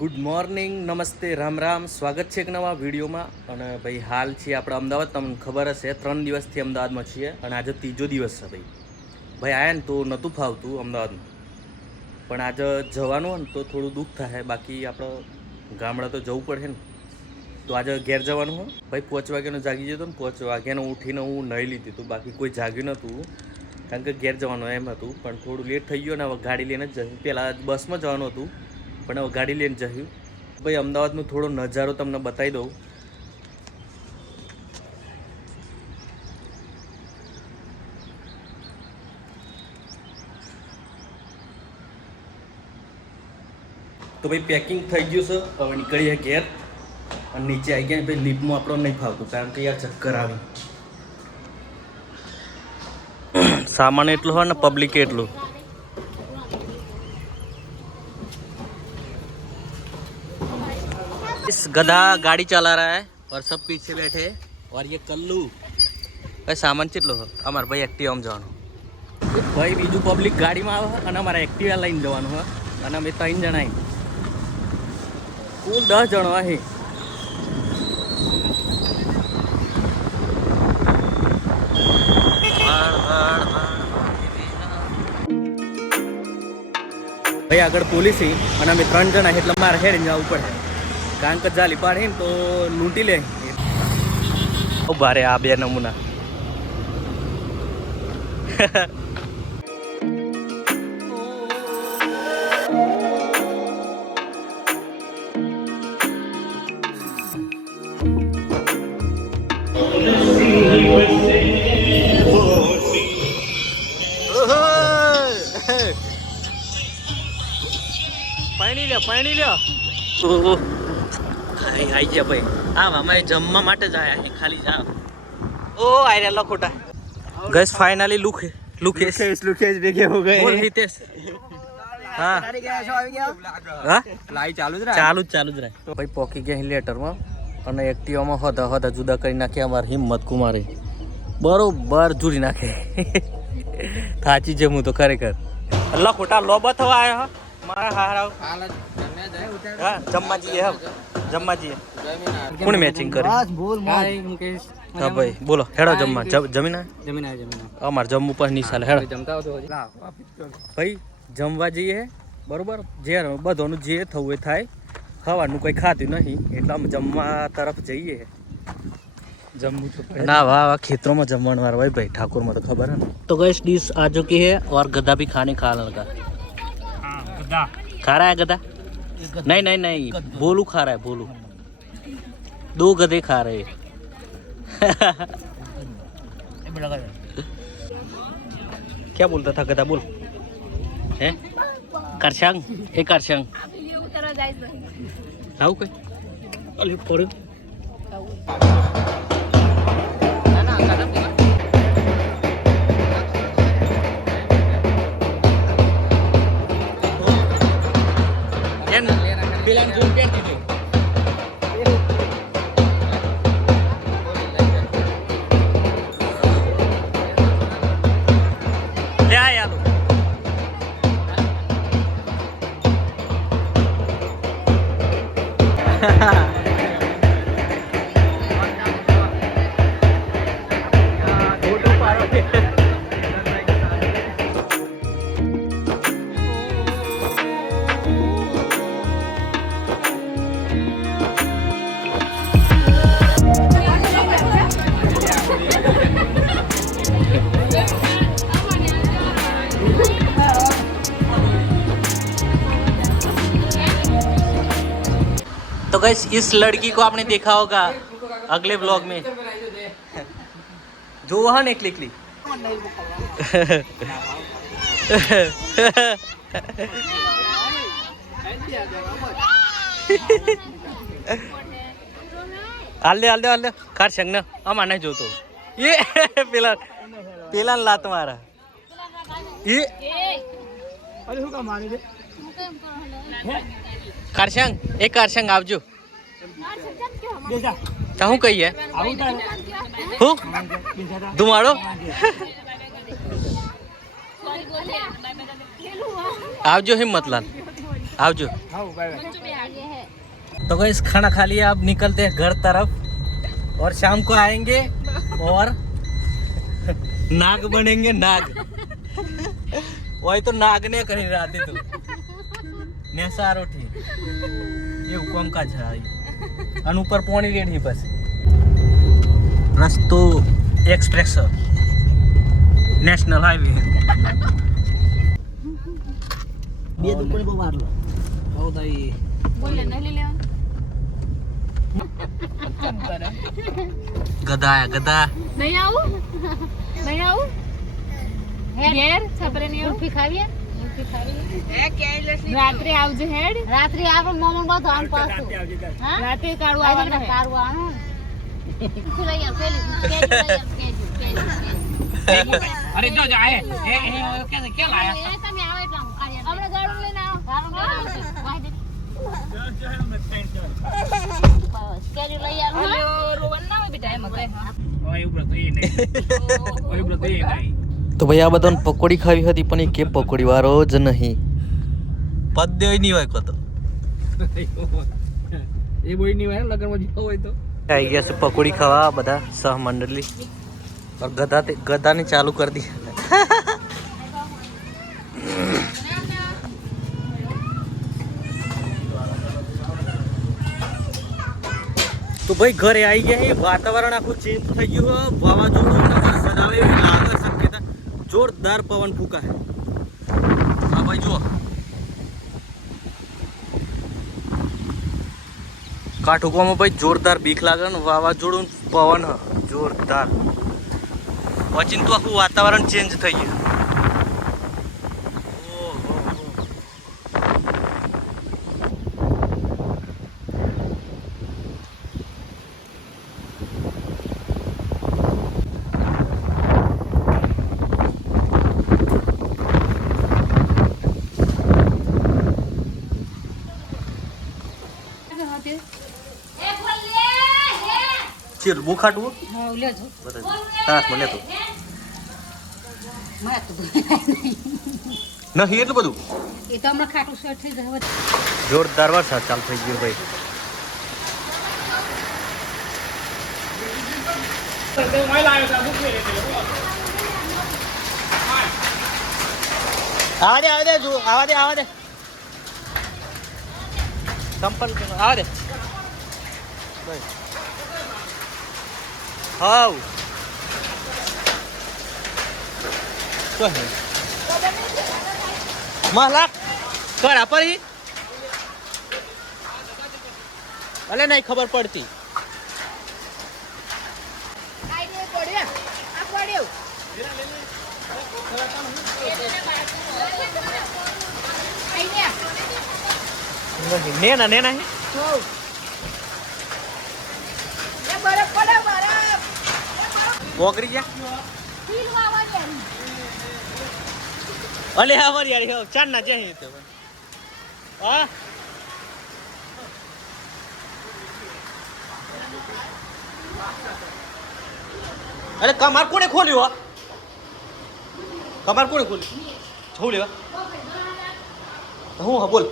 Good morning, નમસ્તે, રામ રામ. સ્વાગત છે એક નવા વિડીયોમાં. અને ભાઈ હાલ છીએ આપણે અમદાવાદ. તમને ખબર હશે 3 દિવસથી અમદાવાદમાં છીએ અને આજે ત્રીજો દિવસ છે. ભાઈ આયા ને તો નહોતું ફાવતું અમદાવાદમાં, પણ આજે જવાનું હોય ને તો થોડું દુઃખ થાય. બાકી આપણે ગામડા તો જવું પડે ને, તો આજે ઘેર જવાનું હોય. ભાઈ 5 વાગ્યાનો જાગી જતો ને 5 વાગ્યાનો ઉઠીને હું નહીં લીધી હતું, બાકી કોઈ જાગ્યું નહોતું કારણ કે ઘેર જવાનું એમ હતું. પણ થોડું લેટ થઈ ગયું ને હવે ગાડી લઈને જ જશું. પહેલાં બસમાં જવાનું હતું પણ હવે ગાડી લઈને જશું. ભાઈ અમદાવાદનો થોડો નજારો તમને બતાવી દઉં. તો ભાઈ પેકિંગ થઈ ગયું છે, હવે નીકળીએ ઘેર. અને નીચે આવી ગયા ભાઈ લિફ્ટમાં આપણો નહીં ફાવતું કારણ કે યાર ચક્કર આવી. सामान एटलो है ना, पब्लिक एटलो. इस गधा गाड़ी चला रहा है और सब पीछे बैठे हैं. और ये कल्लू भाई सामान चेटलो है. अमर भाई एक्टिवा में जवानो भाई बीजू पब्लिक गाड़ी में आवे અને અમારા एक्टिवा લઈને જવાનું હોય. અને અમે 3 જણા કુલ 10 જણા અહીં. ભાઈ આગળ પોલીસ અને અમે 3 જણા એટલે મારે હેડીને જવું પડે કારણ કે જાલી પાડે ને તો લૂંટી લે. ઉભા રે આ બે નમૂના. પાણી લ્યો. આઈ ગયા ભાઈ. આમ અમે જમવા માટે જ આવ્યા છે ખાલી જાવ. ઓ આરે લખોટા ગઈસ ફાઇનલી લુકેશ દેખે હો ગए. બોલ હિતેશ. હા હા લાઈ ચાલુ જ રહે. તો ભાઈ પોકી ગયા લેટરમાં અને એક્ટિવામાં હોતા જુદા કરી નાખ્યા. અમાર હિંમત કુમારે બરોબર જુરી નાખે. થાચી છે હું તો ખરેખર. લખોટા લોબો થવા આવ્યો મારા હારા. હા જમવા જઈએ. કોણ મેચિંગ કરે? હા ભાઈ બોલો હેડો જમવા. જમીન અમારે જમવું પણ નહીં ચાલે. હેડો ભાઈ જમવા જઈએ બરોબર. જે બધાનું જે થવું એ થાય. ખાવાનું કોઈ ખાતું નહીં એટલે અમે જમવા તરફ જઈએ. જમવું તો ના વાહ ખેતરોમાં જમવાનું વાળા ભાઈ ઠાકોરમાં તો ખબર है ना. तो गैस डिश आ चुकी है और गधा भी खाने खा लगा. खा रहा है गधा? नहीं बोलू खा रहा है. बोलू 2 गधे खा रहे हैं. क्या बोलता था गधा? बोल है करशंग. एक करशंग आऊ कई अरे पड़े bilang jumper gitu. Ya lu. तो गाइस इस लड़की को आपने देखा होगा अगले ब्लॉग में. जो वहाँ निकली હાલ કાર સંગ ને આમાં નહીં જોતો. એ પેલા લાત મારા. એ કરશંગ એ કરશંગ આવજો. શું કહીએ હું ધુમાડો આવજો હિંમતલાલ आवजो। तो गाइस खाना खा लिया, अब निकलते हैं घर तरफ और शाम को आएंगे और नाग बनेंगे नाग। वही तो नाग ने कहीं राते तो ने सारो थी ये हुकम का झाई अन ऊपर पानी रेडी बस रस्तो एक्सप्रेस नेशनल हाईवे બે દુકોને બહુ વાર લો બહુ દઈ બોલે ન લે લેવા ગધા આયા ગધા નહીં આવું હેર છપરે નહીં આવું ખાવીએ રાત્રે આવજે હેડ રાત્રે આપણે મોમન બધો આમ પાછું હા રાત્રે કાળું આવવાનું લઈ આવ પેલી અરે જો જાય એ કે લાયા તમે આવો એટલા આપણે ગાડું લઈને આવો ગાડું સ્કેડ્યુલ લઈ આવો રોવન ના હોય બેટા એમ કઈ ઓય ઉભરો તો એ નહીં તો ભાઈ આ બધાને પકોડી ખાવી હતી પણ એ કે પકોડી વાળો જ નહીં પદ્ય નહીં હોય કોતો એ બોય નહીં હોય લગનમાં જીવો હોય તો આવી ગયા છે પકોડી ખાવા બધા સહ મંડળી और गधा ने चालू कर दी तो भाई घरे आई गया है वातावरण आखू चेंज થઈ ગયું વાવાઝોડું અને વરસાદ આવે એવું લાગે શક્યતા જોરદાર પવન ફૂંકા है હા ભાઈ જો કાઠુકોમાં ભાઈ જોરદાર બીક લાગે ને વાવાઝોડું પવન જોરદાર વચિન તો આખું વાતાવરણ ચેન્જ થઈ ગયું ચીર બુખાટવું હા લેજો બધા તાસ મને તો નહીં એટલું બધું એ તો હમણાં ખાટું શર્ટ થઈ જાય જોરદાર વરસાદ ચાલુ થઈ ગયો ભાઈ આવા દે જો આવા દે સંપલ આવા દે હાઉ તો હે માલા કરા પરી અલે નહીં ખબર પડતી આઈ પડ્યો આ પડ્યો આઈ નેના હે પોકરી ગયા અલે આવર યાર ચાર ના જઈ તો હા અરે કમાર કોને ખોલ્યું કમાર કોને ખોલ્યું છું લેવા હું હા બોલ